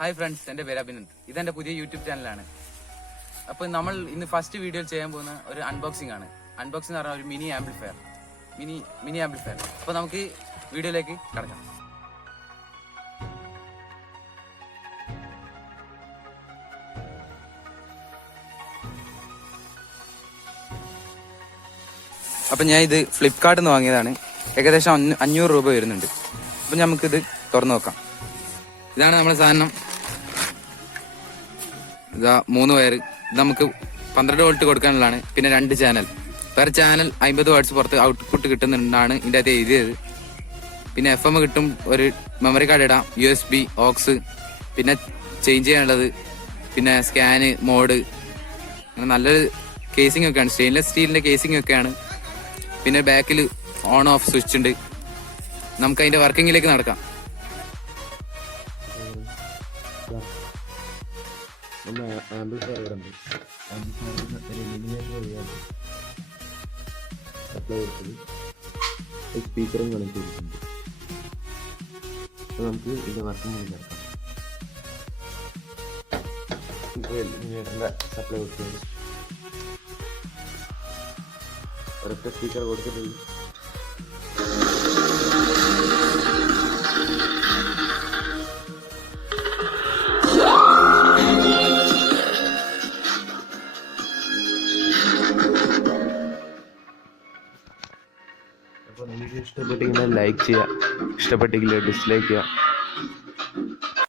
Hi friends, എൻ്റെ പേര് Abhinand. ഇതെന്റെ പുതിയ യൂട്യൂബ് ചാനലാണ്. അപ്പോൾ നമ്മൾ ഇന്ന് ഫസ്റ്റ് വീഡിയോ ചെയ്യാൻ പോകുന്ന ഒരു അൺബോക്സിംഗ് ആണ്. അൺബോക്സിംഗ് എന്ന് പറഞ്ഞാൽ ഒരു മിനി ആംപ്ലിഫയർ. Mini amplifier. അപ്പോൾ നമുക്ക് വീഡിയോയിലേക്ക് കടക്കാം. അപ്പം ഞാൻ ഇത് ഫ്ലിപ്കാർട്ടിൽ നിന്ന് വാങ്ങിയതാണ്. ഏകദേശം 500 രൂപ വരുന്നുണ്ട്. അപ്പം നമുക്കിത് തുറന്നു നോക്കാം. ഇതാണ് നമ്മുടെ സാധനം. ഇതാ 3 വയർ. ഇത് നമുക്ക് 12 വോൾട്ട് കൊടുക്കാനുള്ളതാണ്. പിന്നെ 2 ചാനൽ. പെർ ചാനൽ 50 വാട്ട്സ് പുറത്ത് ഔട്ട്പുട്ട് കിട്ടുന്നുണ്ടാണ് ഇതിൻ്റെ അകത്ത് എഴുതിയത്. പിന്നെ FM കിട്ടും, ഒരു മെമ്മറി കാർഡ് ഇടാം, USB, ഓക്സ്, പിന്നെ ചേഞ്ച് ചെയ്യാനുള്ളത്, പിന്നെ സ്കാന്, മോഡ്, അങ്ങനെ നല്ലൊരു കേസിംഗ് ഒക്കെയാണ്. സ്റ്റെയിൻലെസ് സ്റ്റീലിൻ്റെ കേസിംഗ് ഒക്കെയാണ്. പിന്നെ ബാക്കിൽ ഓൺ ഓഫ് സ്വിച്ച് ഉണ്ട്. നമുക്ക് അതിൻ്റെ വർക്കിങ്ങിലേക്ക് നടക്കാം. ആംപ്ലിഫയർ ഇവിടെ ഉണ്ട്. ആംപ്ലിഫയറിന് ഒരു മിനിമേറ്റർ വഴിയാണ് സപ്ലൈ കൊടുത്തത്. സ്പീക്കറും കണക്ട് ചെയ്തിട്ടുണ്ട്. അപ്പോൾ നമുക്ക് ഇതിൻ്റെ വർക്കിംഗ് വഴി നടക്കാം. ഇപ്പോൾ സപ്ലൈ കൊടുത്തത് ഒരൊറ്റ സ്പീക്കർ കൊടുത്തിട്ടുണ്ട്. അപ്പോൾ നിങ്ങൾക്ക് ഇഷ്ടപ്പെട്ടെങ്കിൽ ലൈക്ക് ചെയ്യുക, ഇഷ്ടപ്പെട്ടെങ്കിൽ ഡിസ്ലൈക്ക് ചെയ്യുക.